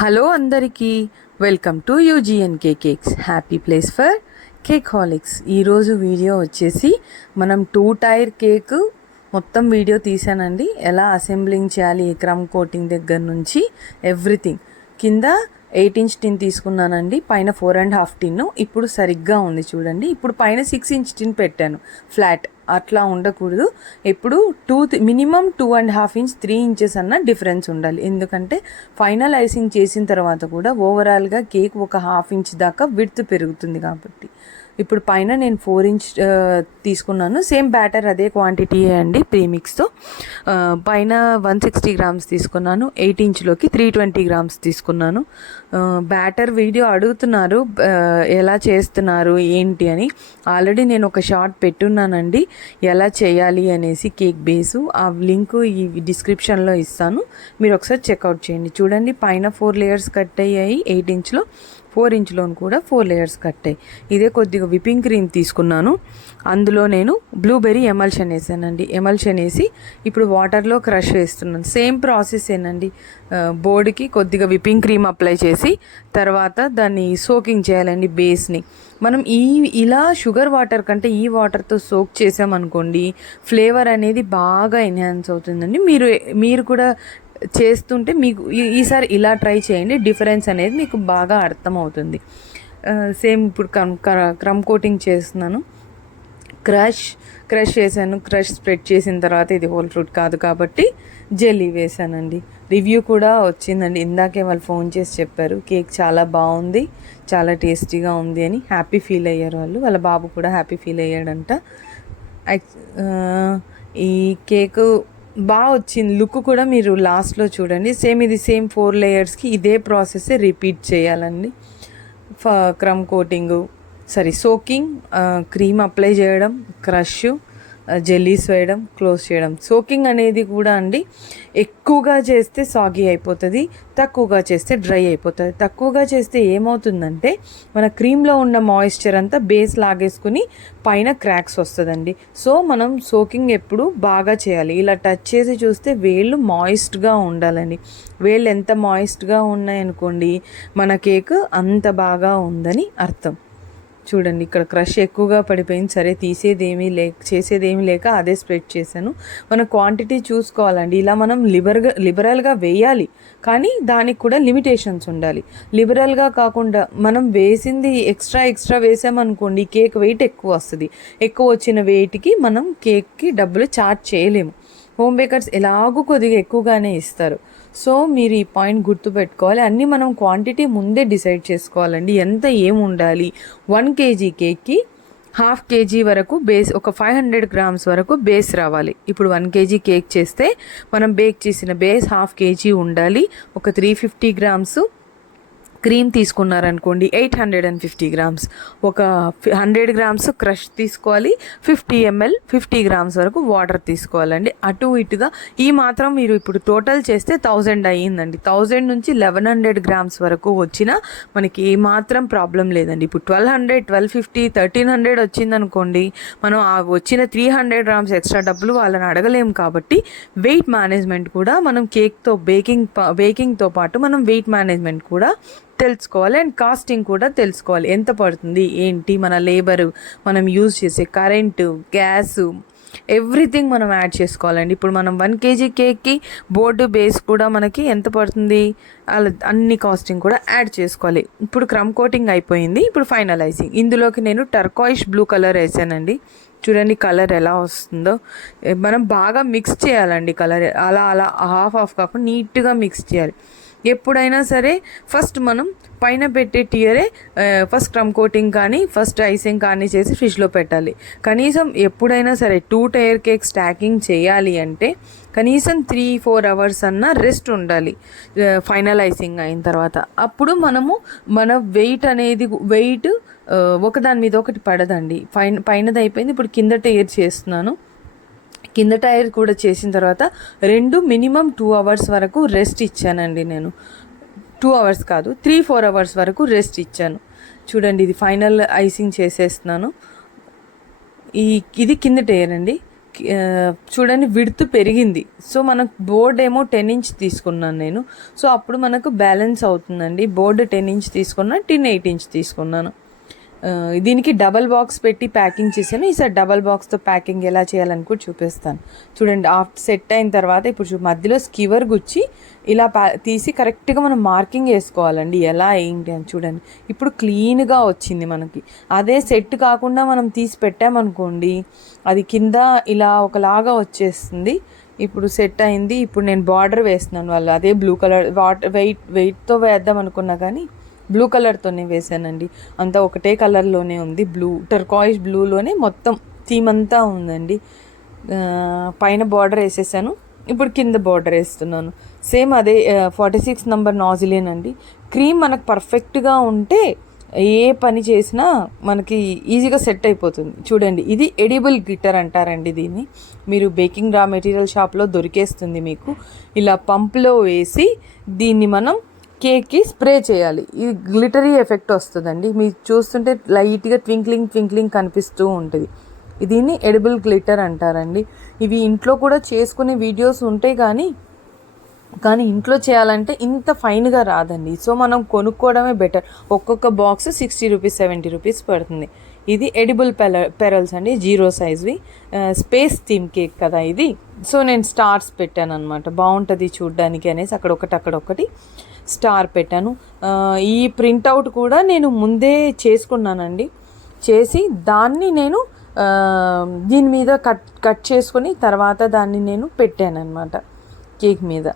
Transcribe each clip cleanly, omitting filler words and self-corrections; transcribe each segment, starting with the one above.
Hello అందరికీ welcome to UGNK cakes, happy place for cakeholics. ఈరోజు video వచ్చేసి మనం 2 టైర్ కేక్ మొత్తం వీడియో తీసానండి. ఎలా అసెంబ్లింగ్ చేయాలి, క్రమ్ కోటింగ్ దగ్గర నుంచి ఎవ్రీథింగ్. కింద 8 ఇంచ్ టిన్ తీసుకున్నానండి, పైన 4.5 టిన్. ఇప్పుడు సరిగ్గా ఉంది చూడండి. ఇప్పుడు పైన 6 ఇంచ్ టిన్ పెట్టాను ఫ్లాట్. అట్లా ఉండకూడదు. ఎప్పుడు మినిమం 2.5 ఇంచ్ 3 ఇంచెస్ అన్న డిఫరెన్స్ ఉండాలి. ఎందుకంటే ఫైనల్ ఐసింగ్ చేసిన తర్వాత కూడా ఓవరాల్గా కేక్ ఒక 1/2 ఇంచ్ దాకా విడ్త్ పెరుగుతుంది కాబట్టి. ఇప్పుడు పైన నేను 4 ఇంచ్ తీసుకున్నాను. సేమ్ బ్యాటర్ అదే క్వాంటిటీ అండి ప్రీమిక్స్తో. పైన 160 గ్రామ్స్ తీసుకున్నాను. 8 ఇంచ్లోకి 320 గ్రామ్స్ తీసుకున్నాను. బ్యాటర్ వీడియో అడుగుతున్నారు ఎలా చేస్తున్నారు ఏంటి అని. ఆల్రెడీ నేను ఒక షార్ట్ పెట్టున్నానండి ఎలా చేయాలి అనేసి కేక్ బేసు. ఆ లింక్ ఈ డిస్క్రిప్షన్లో ఇస్తాను, మీరు ఒకసారి చెక్అవుట్ చేయండి. చూడండి, పైన 4 లేయర్స్ కట్ అయ్యాయి. 8 ఇంచ్లో 4 ఇంచ్లోను కూడా 4 లేయర్స్ కట్టాయి. ఇదే కొద్దిగా విప్పింగ్ క్రీమ్ తీసుకున్నాను. అందులో నేను బ్లూబెర్రీ ఎమల్షన్ వేసానండి. ఎమల్షన్ వేసి ఇప్పుడు వాటర్లో క్రష్ వేస్తున్నాను. సేమ్ ప్రాసెస్ ఏనండి. బోర్డుకి కొద్దిగా విప్పింగ్ క్రీమ్ అప్లై చేసి తర్వాత దాన్ని సోకింగ్ చేయాలండి బేస్ని. మనం ఇలా షుగర్ వాటర్ కంటే ఈ వాటర్తో సోక్ చేసామనుకోండి, ఫ్లేవర్ అనేది బాగా ఎన్హాన్స్ అవుతుందండి. మీరు కూడా చేస్తుంటే మీకు ఈసారి ఇలా ట్రై చేయండి. డిఫరెన్స్ అనేది మీకు బాగా అర్థమవుతుంది. సేమ్ ఇప్పుడు క్రమ్ కోటింగ్ చేస్తున్నాను. క్రష్ చేశాను. క్రష్ స్ప్రెడ్ చేసిన తర్వాత ఇది హోల్ ఫ్రూట్ కాదు కాబట్టి జెల్లీ వేసానండి. రివ్యూ కూడా వచ్చిందండి. ఇందాకే వాళ్ళు ఫోన్ చేసి చెప్పారు కేక్ చాలా బాగుంది, చాలా టేస్టీగా ఉంది అని. హ్యాపీ ఫీల్ అయ్యారు వాళ్ళు. వాళ్ళ బాబు కూడా హ్యాపీ ఫీల్ అయ్యాడంట. ఈ కేకు బాగా వచ్చింది. లుక్ కూడా మీరు లాస్ట్లో చూడండి. సేమ్ 4 లేయర్స్కి ఇదే ప్రాసెస్ రిపీట్ చేయాలండి. క్రమ్ కోటింగు సోకింగ్, క్రీమ్ అప్లై చేయడం, క్రష్, జెల్లీస్ వేయడం, క్లోజ్ చేయడం. సోకింగ్ అనేది కూడా అండి ఎక్కువగా చేస్తే సాగీ అయిపోతుంది, తక్కువగా చేస్తే డ్రై అయిపోతుంది. తక్కువగా చేస్తే ఏమవుతుందంటే మన క్రీమ్లో ఉన్న మాయిశ్చర్ అంతా బేస్ లాగేసుకుని పైన క్రాక్స్ వస్తుందండి. సో మనం సోకింగ్ ఎప్పుడు బాగా చేయాలి. ఇలా టచ్ చేసి చూస్తే వేళ్ళు మాయిస్ట్గా ఉండాలండి. వేళ్ళు ఎంత మాయిస్ట్గా ఉన్నాయనుకోండి మన కేక్ అంత బాగా ఉందని అర్థం. చూడండి, ఇక్కడ క్రష్ ఎక్కువగా పడిపోయింది. సరే చేసేదేమీ లేక అదే స్ప్రెడ్ చేశాను. మన క్వాంటిటీ చూసుకోవాలండి. ఇలా మనం లిబరల్గా వేయాలి, కానీ దానికి కూడా లిమిటేషన్స్ ఉండాలి. లిబరల్గా కాకుండా మనం వేసింది ఎక్స్ట్రా వేసామనుకోండి కేక్ వెయిట్ ఎక్కువ వస్తుంది. ఎక్కువ వచ్చిన వెయిట్కి మనం కేక్కి డబ్బులు ఛార్జ్ చేయలేము. హోమ్ బేకర్స్ ఎలాగూ కొద్దిగా ఎక్కువగానే ఇస్తారు. సో మీరు ఈ పాయింట్ గుర్తుపెట్టుకోవాలి. అన్నీ మనం క్వాంటిటీ ముందే డిసైడ్ చేసుకోవాలండి. ఎంత ఏం ఉండాలి. 1 kg కేక్కి 1/2 kg వరకు బేస్, ఒక 500 గ్రామ్స్ వరకు బేస్ రావాలి. ఇప్పుడు 1 kg కేక్ చేస్తే మనం బేక్ చేసిన బేస్ 1/2 kg ఉండాలి. ఒక 350 గ్రామ్స్ క్రీమ్ తీసుకున్నారనుకోండి, 850 గ్రామ్స్. ఒక 100 గ్రామ్స్ క్రష్ తీసుకోవాలి. 50 ml 50 గ్రామ్స్ వరకు వాటర్ తీసుకోవాలండి. అటు ఇటుగా ఈ మాత్రం మీరు ఇప్పుడు టోటల్ చేస్తే 1000 అయ్యిందండి. 1000 నుంచి 1100 గ్రామ్స్ వరకు వచ్చినా మనకి ఏమాత్రం ప్రాబ్లం లేదండి. ఇప్పుడు 1200, 1250, 1300 వచ్చిందనుకోండి, మనం ఆ వచ్చిన 300 గ్రామ్స్ ఎక్స్ట్రా డబ్బులు వాళ్ళని అడగలేము. కాబట్టి వెయిట్ మేనేజ్మెంట్ కూడా మనం కేక్తో బేకింగ్తో పాటు మనం వెయిట్ మేనేజ్మెంట్ కూడా తెలుసుకోవాలి. అండ్ కాస్టింగ్ కూడా తెలుసుకోవాలి. ఎంత పడుతుంది ఏంటి, మన లేబరు, మనం యూజ్ చేసే కరెంటు, గ్యాసు, ఎవ్రీథింగ్ మనం యాడ్ చేసుకోవాలండి. ఇప్పుడు మనం 1 kg కేక్కి బోర్డు బేస్ కూడా మనకి ఎంత పడుతుంది, అలా అన్ని కాస్టింగ్ కూడా యాడ్ చేసుకోవాలి. ఇప్పుడు క్రమ్ కోటింగ్ అయిపోయింది. ఇప్పుడు ఫైనలైజింగ్. ఇందులోకి నేను టర్కాయిష్ బ్లూ కలర్ వేసానండి. చూడండి కలర్ ఎలా వస్తుందో. మనం బాగా మిక్స్ చేయాలండి. కలర్ అలా హాఫ్ కాకుండా నీట్గా మిక్స్ చేయాలి. ఎప్పుడైనా సరే ఫస్ట్ మనం పైన పెట్టే టియరే ఫస్ట్ క్రమ్ కోటింగ్ కానీ ఫస్ట్ ఐసింగ్ కానీ చేసి ఫ్రిడ్జ్లో పెట్టాలి. కనీసం ఎప్పుడైనా సరే 2 టైర్ కేక్ స్టాకింగ్ చేయాలి అంటే కనీసం 3-4 అవర్స్ అన్న రెస్ట్ ఉండాలి ఫైనలైజింగ్ అయిన తర్వాత. అప్పుడు మన వెయిట్ ఒకదాని మీద ఒకటి పడదండి. పైనది అయిపోయింది. ఇప్పుడు కింద టైర్ చేస్తున్నాను. కింద టైర్ కూడా చేసిన తర్వాత మినిమం 2 అవర్స్ వరకు రెస్ట్ ఇచ్చానండి. నేను 2 అవర్స్ కాదు 3-4 అవర్స్ వరకు రెస్ట్ ఇచ్చాను. చూడండి, ఇది ఫైనల్ ఐసింగ్ చేసేస్తున్నాను. ఇది కింద టైర్ అండి. చూడండి విడ్త్ పెరిగింది. సో మనకు బోర్డ్ ఏమో 10 ఇంచ్ తీసుకున్నాను నేను. సో అప్పుడు మనకు బ్యాలెన్స్ అవుతుందండి. బోర్డు 10 ఇంచ్ తీసుకున్నా, టిన్ 8 ఇంచ్ తీసుకున్నాను. దీనికి డబల్ బాక్స్ పెట్టి ప్యాకింగ్ చేశాను. ఈసారి డబల్ బాక్స్తో ప్యాకింగ్ ఎలా చేయాలని కూడా చూపిస్తాను. చూడండి ఆఫ్టర్ సెట్ అయిన తర్వాత ఇప్పుడు మధ్యలో స్కివర్ గుచ్చి ఇలా తీసి కరెక్ట్గా మనం మార్కింగ్ వేసుకోవాలండి, ఎలా ఏంటి అని. చూడండి ఇప్పుడు క్లీన్గా వచ్చింది మనకి. అదే సెట్ కాకుండా మనం తీసి పెట్టామనుకోండి, అది కింద ఇలా ఒకలాగా వచ్చేస్తుంది. ఇప్పుడు సెట్ అయింది. ఇప్పుడు నేను బార్డర్ వేస్తున్నాను. వాళ్ళు అదే బ్లూ కలర్ వెయిట్తో వేద్దాం అనుకున్నా కానీ బ్లూ కలర్తోనే వేసానండి. అంతా ఒకటే కలర్లోనే ఉంది, బ్లూ టర్కాయిష్ బ్లూలోనే మొత్తం థీమ్ అంతా ఉందండి. పైన బార్డర్ వేసేసాను. ఇప్పుడు కింద బార్డర్ వేస్తున్నాను. సేమ్ అదే 46 నెంబర్ నాజిలేనండి. క్రీమ్ మనకు పర్ఫెక్ట్గా ఉంటే ఏ పని చేసినా మనకి ఈజీగా సెట్ అయిపోతుంది. చూడండి ఇది ఎడిబుల్ గ్లిటర్ అంటారండి దీన్ని. మీరు బేకింగ్ రా మెటీరియల్ షాప్లో దొరికేస్తుంది మీకు. ఇలా పంప్లో వేసి దీన్ని మనం కేక్కి స్ప్రే చేయాలి. ఇది గ్లిటరీ ఎఫెక్ట్ వస్తుందండి. మీరు చూస్తుంటే లైట్గా ట్వింక్లింగ్ కనిపిస్తూ ఉంటుంది. దీన్ని ఎడిబుల్ గ్లిటర్ అంటారండి. ఇవి ఇంట్లో కూడా చేసుకునే వీడియోస్ ఉంటాయి కానీ ఇంట్లో చేయాలంటే ఇంత ఫైన్గా రాదండి. సో మనం కొనుక్కోవడమే బెటర్. ఒక్కొక్క బాక్స్ 60 రూపీస్ 70 రూపీస్ పడుతుంది. ఇది ఎడిబుల్ పెరల్స్ అండి, 0 సైజ్వి. స్పేస్ థీమ్ కేక్ కదా ఇది. సో నేను స్టార్స్ పెట్టాను అనమాట, బాగుంటుంది చూడ్డానికి అనేసి అక్కడొకటి స్టార్ పెట్టాను. ఈ ప్రింట్అవుట్ కూడా నేను ముందే చేసుకున్నానండి. చేసి దాన్ని నేను దీని మీద కట్ చేసుకొని తర్వాత దాన్ని నేను పెట్టాను అనమాట కేక్ మీద.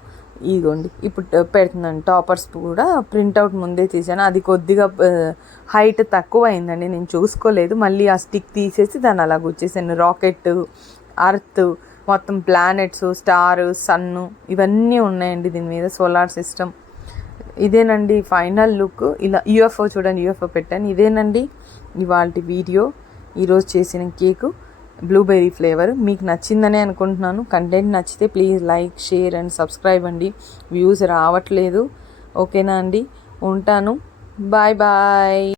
ఇదిగోండి ఇప్పుడు పెడుతున్నాను. టాపర్స్ కూడా ప్రింట్అవుట్ ముందే తీసాను. అది కొద్దిగా హైట్ తక్కువ అయిందండి, నేను చూసుకోలేదు. మళ్ళీ ఆ స్టిక్ తీసేసి దాన్ని అలా గుచ్చేసాను. రాకెట్, అర్త్, మొత్తం ప్లానెట్స్, స్టార్, సన్ను ఇవన్నీ ఉన్నాయండి దీని మీద. Solar system. ఇదేనండి ఫైనల్ లుక్. ఇలా యూఎఫ్ఓ చూడండి, యూఎఫ్ఓ పెట్టాను. ఇదేనండి ఇవాల్టి వీడియో. ఈరోజు చేసిన కేకు బ్లూబెర్రీ ఫ్లేవర్. మీకు నచ్చిందనే అనుకుంటున్నాను. కంటెంట్ నచ్చితే please like, share and subscribe అండి. వ్యూస్ రావట్లేదు, ఓకేనా అండి? ఉంటాను. Bye bye.